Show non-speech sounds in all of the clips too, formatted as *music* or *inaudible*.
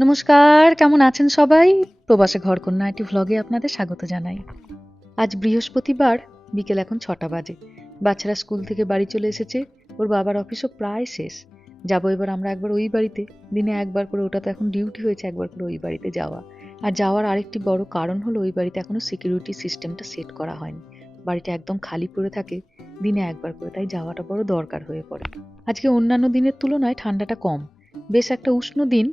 নমস্কার, কেমন আছেন সবাই? প্রবাসে ঘরকন্যা একটি ভ্লগে আপনাদের স্বাগত জানাই। আজ বৃহস্পতিবার, বিকেল এখন ছটা বাজে। বাচ্চারা স্কুল থেকে বাড়ি চলে এসেছে। ওর বাবার অফিসও প্রায় শেষ। যাব এবার আমরা একবার ওই বাড়িতে। দিনে একবার করে, ওটা তো এখন ডিউটি হয়েছে একবার করে ওই বাড়িতে যাওয়া। আর যাওয়ার আরেকটি বড় কারণ হলো, ওই বাড়িতে এখনও সিকিউরিটি সিস্টেমটা সেট করা হয়নি। বাড়িটা একদম খালি পড়ে থাকে, দিনে একবার করে। তাই যাওয়াটা বড় দরকার হয়ে পড়ে। আজকে অন্যান্য দিনের তুলনায় ঠান্ডাটা কম। বেশ একটা উষ্ণ দিন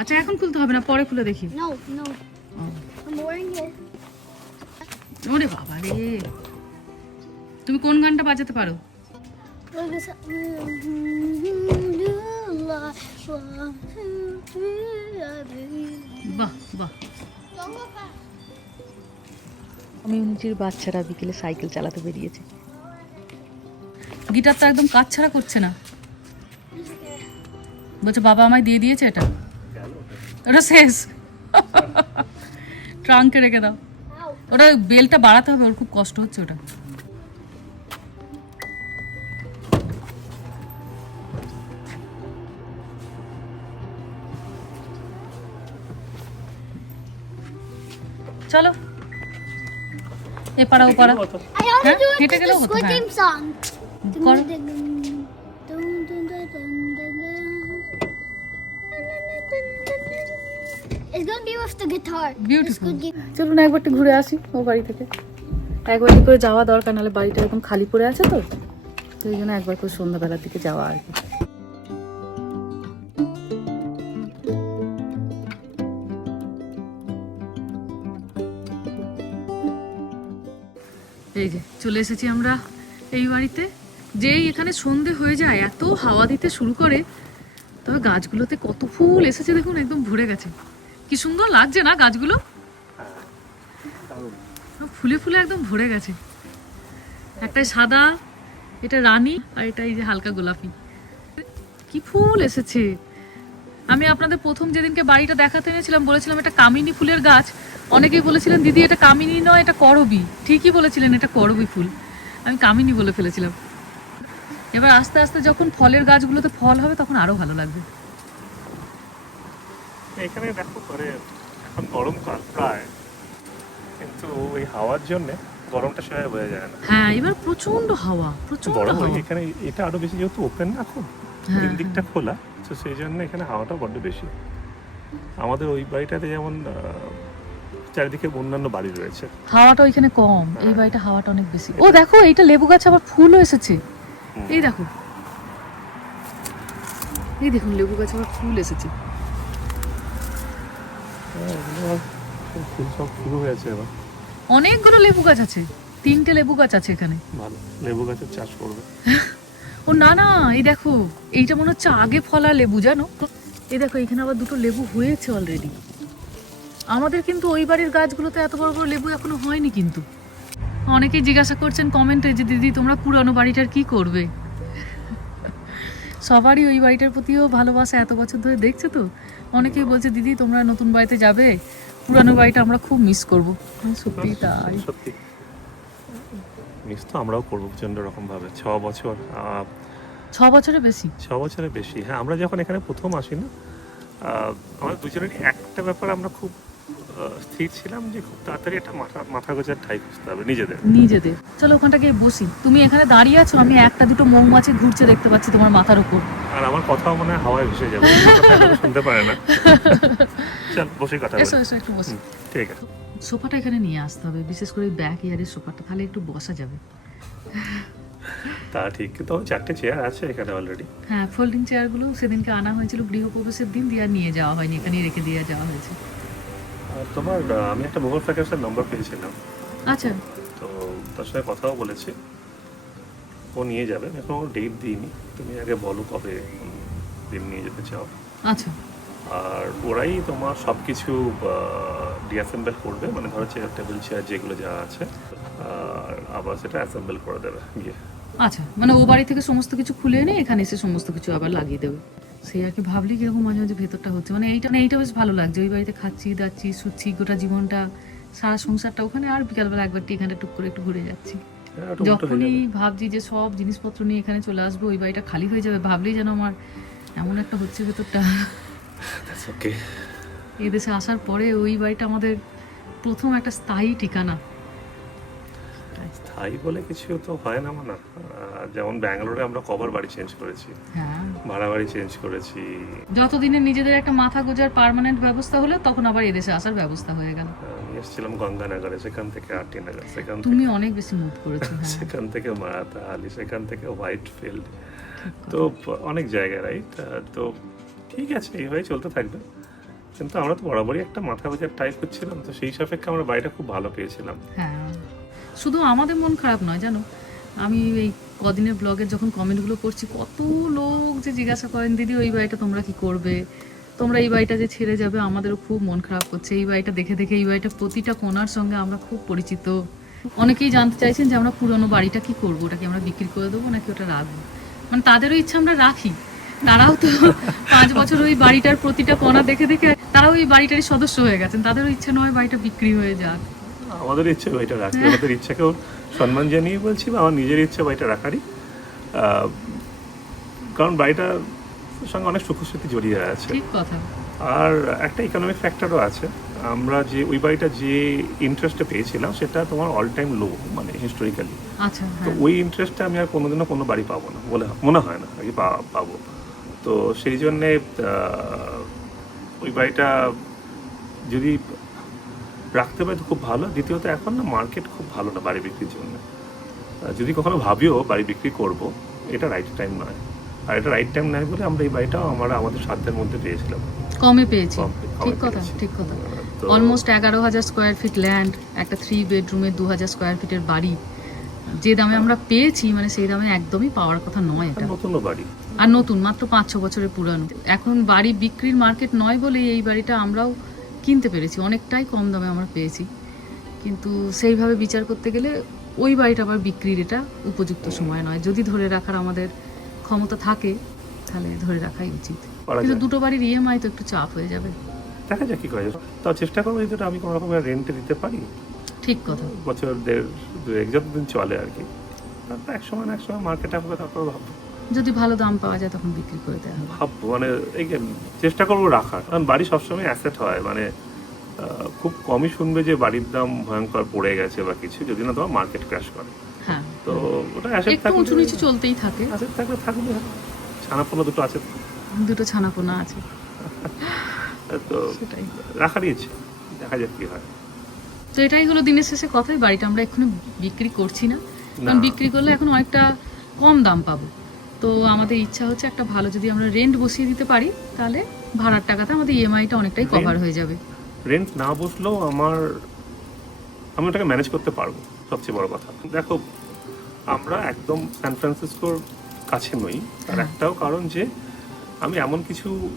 আচ্ছা এখন খুলতে হবে না পরে খুলে দেখি. ওরে বাবা রে। তুমি কোন গানটা বাজাতে পারো. বাহ বাহ। কমিউনিটির বাচ্চারা বিকেলে সাইকেল চালাতে বেরিয়েছে। গিটারটা একদম কাজ ছাড়া করছে না। বলছে বাবা আমায় দিয়ে দিয়েছে এটা? ওটা শেষ। ট্রাঙ্কে রেখে দাও। ওটা বেলটা বাড়াতে হবে ওর খুব কষ্ট হচ্ছে ওটা। চলো। want Huh? to do it হেঁটে গেলেও হতো, হ্যাঁ। Beautiful. চলুন একবার একটু ঘুরে আসি ও বাড়ি থেকে। একবারটি করে যাওয়া দরকার নাহলে বাড়িটা খালি পড়ে আছে তো। তো এই জন্য একবার করে সন্ধ্যাবেলার দিকে যাওয়া আর কি। এই যে চলে এসেছি আমরা এই বাড়িতে। যেই এখানে সন্ধে হয়ে যায় এত হাওয়া দিতে শুরু করে তবে গাছগুলোতে কত ফুল এসেছে দেখুন একদম ভরে গেছে। কি সুন্দর লাগছে না গাছগুলো? ফুলে ফুলে একদম ভরে গেছে। একটা সাদা, এটা রানী, আর এটা এই যে হালকা গোলাপি। কি ফুল এসেছে। আমি আপনাদের প্রথম যেদিনকে বাড়িটা দেখাতে এনেছিলাম, বলেছিলাম এটা কামিনী ফুলের গাছ। অনেকেই বলেছিলেন, দিদি, এটা কামিনী নয়, এটা করবি। ঠিকই বলেছিলেন, এটা করবি ফুল। আমি কামিনী বলে ফেলেছিলাম। এবার আস্তে আস্তে যখন ফলের গাছগুলোতে ফল হবে, তখন আরও ভালো লাগবে। এখানে দেখো করে এখন গরমকাল প্রায়। কিন্তু ওই হাওয়ার জন্য গরমটা সেভাবে বোঝা যায় না। হ্যাঁ এবার প্রচণ্ড হাওয়া প্রচণ্ড বড় হাওয়া। এখানে এটা আরও বেশি যেহেতু ওপেন না খুব হ্যাঁ, তিন দিকটা খোলা তো সেই জন্য এখানে হাওয়াটা বড্ড বেশি। আমাদের ওই বাড়িটাতে যেমন চারিদিকে অন্যান্য বাড়ি রয়েছে। হাওয়াটা ওইখানে কম এই বাড়িটা হাওয়াটা অনেক বেশি। ও দেখো এইটা লেবু গাছ আবার ফুলও এসেছে। এই দেখো। এই দেখুন লেবু গাছ আবার ফুল এসেছে হ্যাঁ, এগুলো আবার সব ফুল সব শুরু হয়েছে এবার অনেকগুলো লেবু গাছ আছে। তিনটে লেবু গাছ আছে এখানে। ভালো। লেবু গাছের চাষ করবে। ও না না এই দেখো এইটা মনে হচ্ছে আগে ফলা লেবু জানো? এই দেখো এখানে আবার দুটো লেবু হয়েছে অলরেডি আমাদের কিন্তু ওই বাড়ির গাছগুলোতে এত বড় বড় লেবু এখনও হয়নি কিন্তু। অনেকেই জিজ্ঞাসা করছেন কমেন্টে যে দিদি তোমরা পুরানো বাড়িটার কি করবে? সবারই ওই বাড়িটার প্রতিও ভালোবাসা এত বছর ধরে দেখছ তো? অনেকেই বলছে দিদি তোমরা নতুন বাড়িতে যাবে? পুরানো বাড়িটা আমরা খুব মিস করব। সত্যি তাই। সত্যি। মিস তো আমরাও করব প্রচণ্ড রকম ভাবে ছ বছর ছ বছরে বেশি? ছ বছরের বেশি হ্যাঁ আমরা যখন এখানে প্রথম আসি না আমাদের দুজনের একটা ব্যাপার আমরা খুব স্থির ছিলাম যে খুব তাড়াতাড়ি একটা মাথা মাথা গোজার ঠাই খুঁজতে হবে নিজেদের। নিজেদের। চলো ওখানটা গিয়ে বসি। তুমি এখানে দাঁড়িয়ে আছো আমি একটা দুটো মৌমাছি ঘুরছে দেখতে পাচ্ছি তোমার মাথার উপর। আর আমার কথাও মনে হয় হাওয়ায় ভেসে যাবে শুনতে পারে না। *laughs* চল বসে কথা এসো এসো একটু বসি। ঠিক আছে। সোফাটা এখানে নিয়ে আসতে হবে বিশেষ করে ব্যাক ইয়ারের সোফাটা তাহলে একটু বসা যাবে। তা ঠিক কিন্তু চারটে চেয়ার আছে এখানে অলরেডি হ্যাঁ ফোল্ডিং চেয়ারগুলো সেদিনকে আনা হয়েছিল গৃহপ্রবেশের দিন দিয়ে নিয়ে যাওয়া হয়নি এখানে রেখে দিয়ে যাওয়া হয়েছে। তোমার আমি একটা মোবাইল ফ্যাকার্সের নাম্বার পেয়েছিলাম। আচ্ছা। তো তার সাথে কথাও বলেছি। ও নিয়ে যাবে এখন ডেট দিইনি। তুমি আগে বলো কবে দিন নিয়ে যেতে চাও। আচ্ছা। আর ওরাই তোমার সব কিছু ডিঅ্যাসেম্বল করবে। মানে ধরো চেয়ার টেবিল চেয়ার যেগুলো যা আছে আর আবার সেটা অ্যাসেম্বল করে দেবে গিয়ে। আচ্ছা। মানে ও বাড়ি থেকে সমস্ত কিছু খুলে এনে এখানে এসে সমস্ত কিছু আবার লাগিয়ে দেবে। সেই আর কি ভাবলি কীরকম মাঝে মাঝে ভেতরটা হচ্ছে। মানে এইটা মানে এইটা বেশ ভালো লাগছে। ওই বাড়িতে খাচ্ছি দাচ্ছি শুচ্ছি গোটা জীবনটা সারা সংসারটা ওখানে আর বিকালবেলা একবার এখানে টুক করে একটু ঘুরে যাচ্ছি। হ্যাঁ, যখনই ভাবছি যে সব জিনিসপত্র নিয়ে এখানে চলে আসব ওই বাড়িটা খালি হয়ে যাবে ভাবলেই যেন আমার এমন একটা হচ্ছে ভেতরটা। That's okay. এই দেশে আসার পরে ওই বাড়িটা আমাদের প্রথম একটা স্থায়ী ঠিকানা। স্থায়ী বলে কিছু তো হয় না মানে। যেমন ব্যাঙ্গালোরে আমরা কবার বাড়ি চেঞ্জ করেছি। হ্যাঁ। ভাড়া বাড়ি চেঞ্জ করেছি। যতদিনে নিজেদের একটা মাথা গোজার পার্মানেন্ট ব্যবস্থা হলো তখন আবার এদেশে আসার ব্যবস্থা হয়ে গেল। আমি এসেছিলাম গঙ্গানগরে সেখান থেকে আরটি নগর সেখান থেকে তুমি অনেক বেশি মুভ করেছ হ্যাঁ। সেখান থেকে মারাতা আলি সেখান থেকে হোয়াইট ফিল্ড তো অনেক জায়গায় রাইট তো ঠিক আছে এইভাবেই চলতে থাকবে। কিন্তু আমরা তো বরাবরই একটা মাথা গোজার টাইপ করছিলাম তো সেই সাপেক্ষে আমরা বাড়িটা খুব ভালো পেয়েছিলাম। হ্যাঁ। শুধু আমাদের মন খারাপ নয়, জানো? আমি এই কদিনের ব্লগে যখন কমেন্টগুলো করছি, কত লোক যে জিজ্ঞাসা করেন, দিদি, ওই বাড়িটা তোমরা কি করবে? তোমরা এই বাড়িটা যে ছেড়ে যাবে, আমাদেরও খুব মন খারাপ করছে। এই বাড়িটা দেখে দেখে, এই বাড়িটা প্রতিটা কোনার সঙ্গে আমরা খুব পরিচিত। অনেকেই জানতে চাইছেন যে আমরা পুরনো বাড়িটা কি করব? ওটাকে আমরা বিক্রি করে দেবো, নাকি ওটা রাখব? মানে তাদেরও ইচ্ছা আমরা রাখি। তারাও তো পাঁচ বছর ওই বাড়িটার প্রতিটা কোণা দেখে দেখে, তারাও ওই বাড়িটারই সদস্য হয়ে গেছেন। তাদেরও ইচ্ছা নয় বাড়িটা বিক্রি হয়ে যাক। আমাদের ইচ্ছে বাড়িটা রাখি আমাদের ইচ্ছাকেও সম্মান জানিয়ে বলছি বা আমার নিজের ইচ্ছে বাড়িটা রাখারই। কারণ বাড়িটার সঙ্গে অনেক সুখ স্মৃতি জড়িয়ে আছে। আর একটা ইকোনমিক ফ্যাক্টরও আছে। আমরা যে ওই বাড়িটা যে ইন্টারেস্টে পেয়েছিলাম সেটা তোমার অল টাইম লো মানে হিস্টোরিক্যালি আচ্ছা তো হ্যাঁ। ওই ইন্টারেস্টটা আমি আর কোনোদিনও কোনো বাড়ি পাবো না বলে মনে হয় না আর কি পাবো। তো সেই জন্যে ওই বাড়িটা যদি রাখতে পারি তো খুব ভালো। দ্বিতীয়ত এখন না মার্কেট খুব ভালো না বাড়ি বিক্রির জন্য। যদি কখনো ভাবিও বাড়ি বিক্রি করব এটা রাইট টাইম নয়। আর এটা রাইট টাইম নয় বলে আমরা এই বাড়িটাও আমরা আমাদের সাধ্যের মধ্যে পেয়েছিলাম। কমে পেয়েছি। ঠিক কথা ঠিক কথা। অলমোস্ট এগারো হাজার স্কোয়ার ফিট ল্যান্ড একটা থ্রি বেডরুমে দু হাজার স্কোয়ার ফিটের বাড়ি। যে দামে আমরা পেয়েছি মানে সেই দামে একদমই পাওয়ার কথা নয় এটা। নতুনও বাড়ি। আর নতুন মাত্র পাঁচ ছ বছরের পুরানো। এখন বাড়ি বিক্রির মার্কেট নয় বলেই এই বাড়িটা আমরাও কিনতে পেরেছি অনেকটাই কম দামে আমরা পেয়েছি। কিন্তু সেইভাবে বিচার করতে গেলে ওই বাড়িটা আবার বিক্রির এটা উপযুক্ত সময় নয়। যদি ধরে রাখার আমাদের ক্ষমতা থাকে তাহলে ধরে রাখাই উচিত। কিন্তু দুটো বাড়ির ইএমআই তো একটু চাপ হয়ে যাবে। দেখা যাক কি করা যায়। তাও চেষ্টা করব যদি আমি কোনো রকমের রেন্টে দিতে পারি। ঠিক কথা। বছর দেড় দুয়েক যতদিন চলে আর কি। এক সময় না এক সময় মার্কেট হবে তারপর ভাববো। যদি ভালো দাম পাওয়া যায় তখন বিক্রি করে দেওয়া হবে। ভাববো মানে এই চেষ্টা করব রাখার কারণ বাড়ি সবসময় অ্যাসেট হয় মানে খুব কমই শুনবে যে বাড়ির দাম ভয়ঙ্কর পড়ে গেছে বা কিছু যদি না তোমার মার্কেট ক্র্যাশ করে। হ্যাঁ। তো ওটা অ্যাসেট একটু উঁচু নিচু চলতেই থাকে। অ্যাসেট থাকলে থাকবে। ছানাপোনা দুটো আছে। দুটো ছানাপোনা আছে। *laughs* তো সেটাই। রাখারই ইচ্ছে দেখা যাক কি হয়। তো এটাই হলো দিনের শেষে কথাই বাড়িটা আমরা এখনও বিক্রি করছি না। কারণ বিক্রি করলে এখন অনেকটা কম দাম পাবো। তো আমাদের ইচ্ছা হচ্ছে একটা ভালো যদি আমরা রেন্ট বসিয়ে দিতে পারি তাহলে ভাড়ার টাকাতে আমাদের ইএমআইটা অনেকটাই কভার হয়ে যাবে। রেন্ট না বসলেও আমার আমি ওটাকে ম্যানেজ করতে পারব সবচেয়ে বড় কথা। দেখো আমরা একদম সান ফ্রান্সিসকোর কাছে নই। তার হ্যাঁ। একটাও কারণ যে আমি এমন কিছু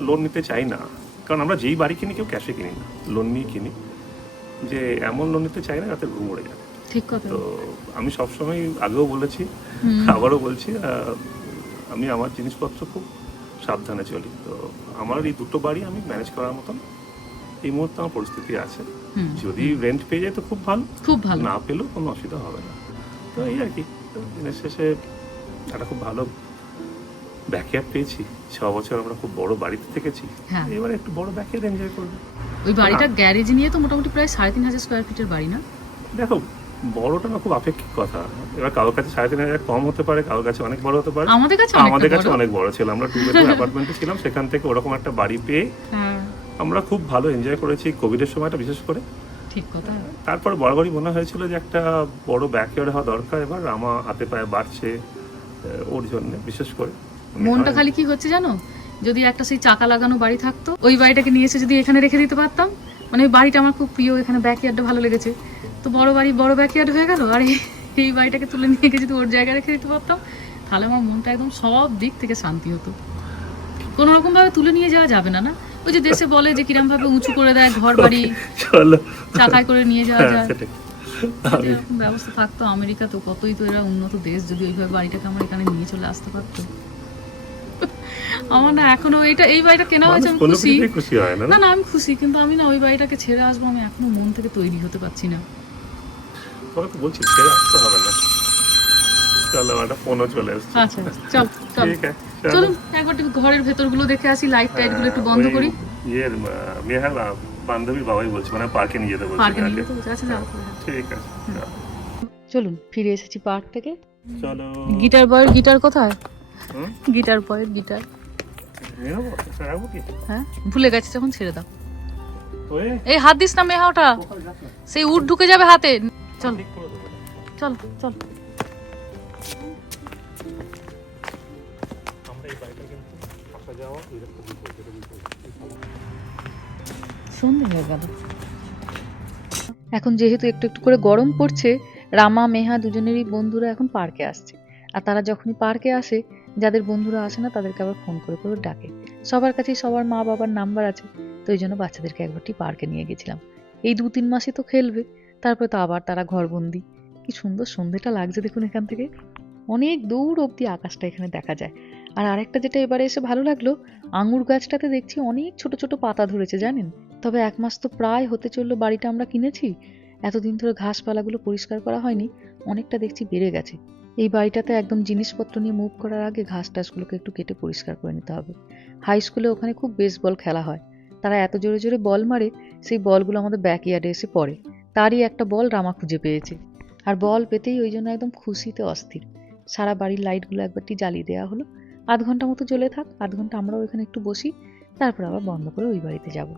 লোন নিতে চাই না। কারণ আমরা যেই বাড়ি কিনি কেউ ক্যাশে কিনি না। লোন নিয়ে কিনি। যে এমন লোন নিতে চাই না যাতে ঘুম উড়ে যায়। তো আমি সবসময় আগেও বলেছি। আবারও বলছি আমি আমার জিনিসপত্র খুব সাবধানে চলি। তো আমার এই দুটো বাড়ি আমি ম্যানেজ করার মতন এই মুহূর্তে আমার পরিস্থিতি আছে। যদি রেন্ট পেয়ে যায় তো খুব ভালো। খুব ভালো। না পেলেও কোনো অসুবিধা হবে না। তো এই আর কি দিনের শেষে একটা খুব ভালো ব্যাকয়ার্ড পেয়েছি। ছ বছর আমরা খুব বড় বাড়িতে থেকেছি। হ্যাঁ। এবার একটু বড় ব্যাকয়ার্ড এনজয় করব। ওই বাড়িটা গ্যারেজ নিয়ে তো মোটামুটি প্রায় সাড়ে তিন হাজার স্কোয়ার ফিটের বাড়ি না? দেখো বড়টা না খুব আপেক্ষিক কথা। এবার কারোর কাছে সাড়ে তিন হাজার কম হতে পারে কারোর কাছে অনেক বড় হতে পারে। আমাদের কাছে আমাদের কাছে অনেক বড় ছিল। আমরা টু বেডরুম অ্যাপার্টমেন্টে ছিলাম সেখান থেকে ওরকম একটা বাড়ি পেয়ে হ্যাঁ। আমরা খুব ভালো এনজয় করেছি কোভিডের সময়টা বিশেষ করে। ঠিক কথা। তারপর বরাবরই মনে হয়েছিল যে একটা বড় ব্যাকয়ার্ড হওয়া দরকার এবার আমার হাতে পায়ে বাড়ছে ওর জন্য বিশেষ করে। মনটা খালি কি হচ্ছে জানো? যদি একটা সেই চাকা লাগানো বাড়ি থাকতো ওই বাড়িটাকে নিয়ে এসে যদি এখানে রেখে দিতে পারতাম মানে ওই বাড়িটা আমার খুব প্রিয় এখানে ব্যাকইয়ার্ডটা ভালো লেগেছে। তো বড় বাড়ি বড় ব্যাকইয়ার্ড হয়ে গেল। আর এই- বাড়িটাকে তুলে নিয়ে গিয়ে যদি ওর জায়গায় রেখে দিতে পারতাম তাহলে আমার মনটা একদম সব দিক থেকে শান্তি হতো। কোনো রকম ভাবে তুলে নিয়ে যাওয়া যাবে না না? ওই যে দেশে বলে যে কিরম ভাবে উঁচু করে দেয় ঘর বাড়ি চাকায় করে নিয়ে যাওয়া হ্যাঁ যায়। এরকম ব্যবস্থা থাকতো আমেরিকা তো কতই তো এরা উন্নত দেশ যদি ওইভাবে বাড়িটাকে আমার এখানে নিয়ে চলে আসতে পারতো। আমার না এখনও এটা এই বাড়িটা কেনা হয়েছে আমি খুশি। না না আমি খুশি কিন্তু আমি না ওই বাড়িটাকে ছেড়ে আসব আমি এখনও মন থেকে তৈরি হতে পারছি না। তো বলছি ছেড়ে আসতে হবে না। চলো একটা ফোনও চলে এসছে। আচ্ছা চল চল। ঠিক আছে চলো। চলুন একবার একটু ঘরের ভেতরগুলো দেখে আসি লাইট টাইটগুলো একটু বন্ধ করি। মেহার বান্ধবী বাবাই বলছে মানে পার্কে নিয়ে যেতে বলছে পার্কে নিয়ে যেতে বলছে। আচ্ছা যাও। ঠিক আছে চলুন ফিরে এসেছি পার্ক থেকে। চলো। গিটার বয়ের গিটার কোথায়? গিটার বয়ের গিটার? হ্যাঁ ভুলে গেছে যখন ছেড়ে দাও। এই হাত দিস না মেহা ওটা। সেই উড ঢুকে যাবে হাতে। চল। চল চল। ওই। সন্ধে হয়ে গেল। এখন যেহেতু একটু একটু করে গরম পড়ছে রামা মেহা দুজনেরই বন্ধুরা এখন পার্কে আসছে। আর তারা যখনই পার্কে আসে যাদের বন্ধুরা আসে না তাদেরকে আবার ফোন করে করে ডাকে। সবার কাছেই সবার মা বাবার নাম্বার আছে তো এই জন্য বাচ্চাদেরকে একবারটি পার্কে নিয়ে গেছিলাম। এই দু তিন মাসে তো খেলবে। তারপরে তো আবার তারা ঘরবন্দি। কি সুন্দর সন্ধেটা লাগছে দেখুন এখান থেকে। অনেক দূর অবধি আকাশটা এখানে দেখা যায়। আর আরেকটা যেটা এবারে এসে ভালো লাগল, আঙুর গাছটাতে দেখছি অনেক ছোট ছোট পাতা ধরেছে, জানেন? তবে এক মাস তো প্রায় হতে চলল বাড়িটা আমরা কিনেছি। এতদিন ধরে ঘাসপালাগুলো পরিষ্কার করা হয়নি, অনেকটা দেখছি বেড়ে গেছে। এই বাড়িটাতে একদম জিনিসপত্র নিয়ে মুভ করার আগে ঘাস টাসগুলোকে একটু কেটে পরিষ্কার করে নিতে হবে। হাই স্কুলে ওখানে খুব বেসবল খেলা হয়। তারা এত জোরে জোরে বল মারে, সেই বলগুলো আমাদের ব্যাকইয়ার্ডে এসে পড়ে। তারই একটা বল রামা খুঁজে পেয়েছে। আর বল পেতেই ওই জন্য একদম খুশিতে অস্থির। সারা বাড়ির লাইটগুলো একবারটি জ্বালিয়ে দেওয়া হলো। আধ ঘণ্টা মতো জ্বলে থাক, আধ ঘণ্টা আমরাও এখানে একটু বসি, তারপর আবার বন্ধ করে ওই বাড়িতে যাব।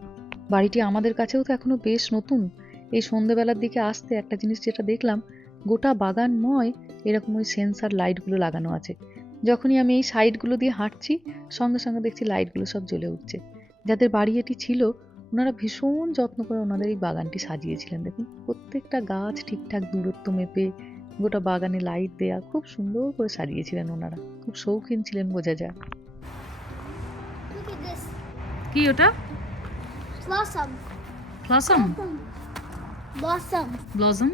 বাড়িটি আমাদের কাছেও তো এখনও বেশ নতুন। এই সন্ধেবেলার দিকে আসতে একটা জিনিস যেটা দেখলাম, গোটা বাগানময় এরকম ওই সেন্সার লাইটগুলো লাগানো আছে। যখনই আমি এই সাইডগুলো দিয়ে হাঁটছি, সঙ্গে সঙ্গে দেখছি লাইটগুলো সব জ্বলে উঠছে। যাদের বাড়ি এটি ছিল ওনারা ভীষণ যত্ন করে ওনাদের এই বাগানটি সাজিয়েছিলেন দেখুন প্রত্যেকটা গাছ ঠিকঠাক দূরত্ব মেপে গোটা বাগানে লাইট দেয়া খুব সুন্দর করে সাজিয়েছিলেন ওনারা খুব শৌখিন ছিলেন বোঝা যায়. কি ওটা. Blossom. Blossom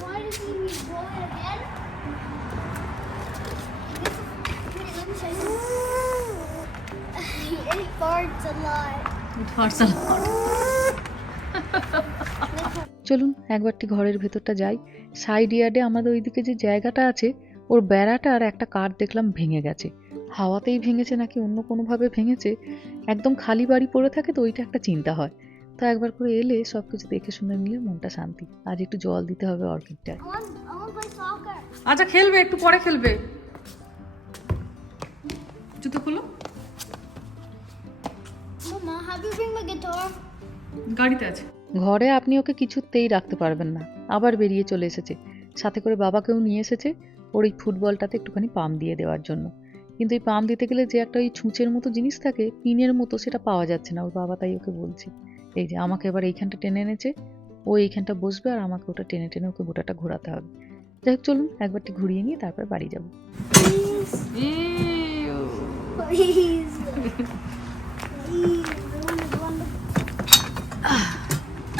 Why he it again? Farts a lot. It hurts a চলুন একবারটি ঘরের ভেতরটা যাই। সাইড ইয়ার্ডে আমাদের ওইদিকে যে জায়গাটা আছে, ওর বেড়াটার একটা কাঠ দেখলাম ভেঙে গেছে। হাওয়াতেই ভেঙেছে নাকি অন্য কোনোভাবে ভেঙেছে? একদম খালি বাড়ি পড়ে থাকে তো ওইটা একটা চিন্তা হয়। তো একবার করে এলে সব কিছু দেখে শুনে নিলে মনটা শান্তি। আজ একটু জল দিতে হবে অর্কিডটায়. আচ্ছা খেলবে, একটু পরে খেলবে। জুতো খুলো। গাড়িতে আছে। ঘরে আপনি ওকে কিছুতেই রাখতে পারবেন না। আবার বেরিয়ে চলে এসেছে। সাথে করে বাবাকেও নিয়ে এসেছে ওর এই ফুটবলটাতে একটুখানি পাম দিয়ে দেওয়ার জন্য। কিন্তু এই পাম দিতে গেলে যে একটা ওই ছুঁচের মতো জিনিস থাকে পিনের মতো সেটা পাওয়া যাচ্ছে না। ওর বাবা তাই ওকে বলছে। এই যে আমাকে এবার এইখানটা টেনে এনেছে। ও এইখানটা বসবে আর আমাকে ওটা টেনে টেনে ওকে গোটাটা ঘোরাতে হবে। যাই হোক চলুন একবারটি ঘুরিয়ে নিয়ে তারপর বাড়ি যাব।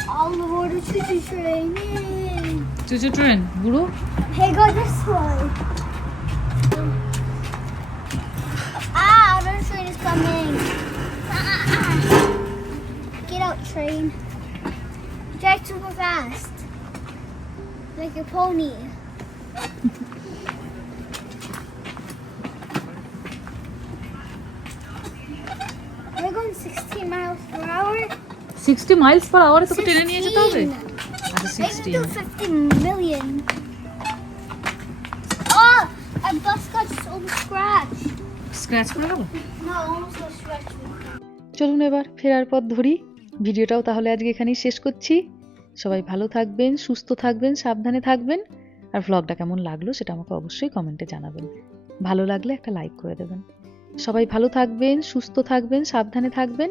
All aboard the choo-choo train. Yay. Choo-choo train, Guru? Hey, go this way. Ah, the train is coming. Get out, train. You drive super fast. Like a pony. *laughs* miles per hour. Sixty miles per আওয়ারে তোকে টেনে নিয়ে যেতে হবে 16. আচ্ছা I sixty can do 15 million. Oh, our bus got so scratched. Scratch করে গেল No, almost got scratched. চলুন এবার ফেরার পথ ধরি ভিডিওটাও তাহলে আজকে এখানেই শেষ করছি সবাই ভালো থাকবেন সুস্থ থাকবেন সাবধানে থাকবেন আর ভ্লগটা কেমন লাগল সেটা আমাকে অবশ্যই কমেন্টে জানাবেন ভালো লাগলে একটা লাইক করে দেবেন সবাই ভালো থাকবেন সুস্থ থাকবেন সাবধানে থাকবেন